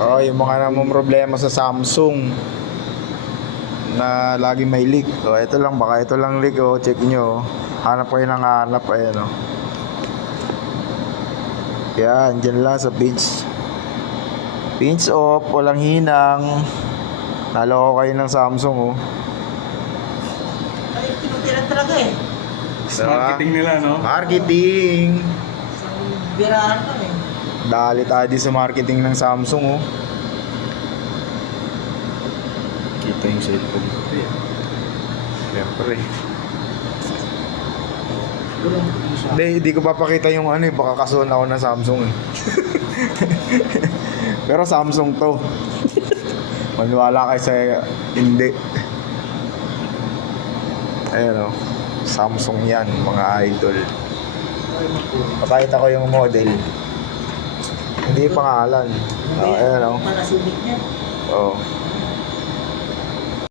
Oh, yung mga namang problema sa Samsung na lagi may leak. So, ito lang, baka ito lang leak. Oh, check nyo. Hanap kayo ng hanap. Ayan, oh. Yan, dyan lang sa page. Pinch off, walang hinang. Naloko kayo ng Samsung, oh. Ay, tinutira talaga eh. Diba? Marketing nila, no? Marketing. Isang birahan lang eh. Dali tayo di sa marketing ng Samsung, oh. Kita yung cellphone ko, eh. Siyempre. Hindi ko papakita yung ano, eh. Baka kasuhan ako ng Samsung, eh. Pero Samsung to. Maniwala kayo sa hindi. Ayan, oh. Samsung yan, mga idol. Pakita ko yung model. Hindi yung pangalan. Oh, ayan, oh. Panasonic niya. Oh.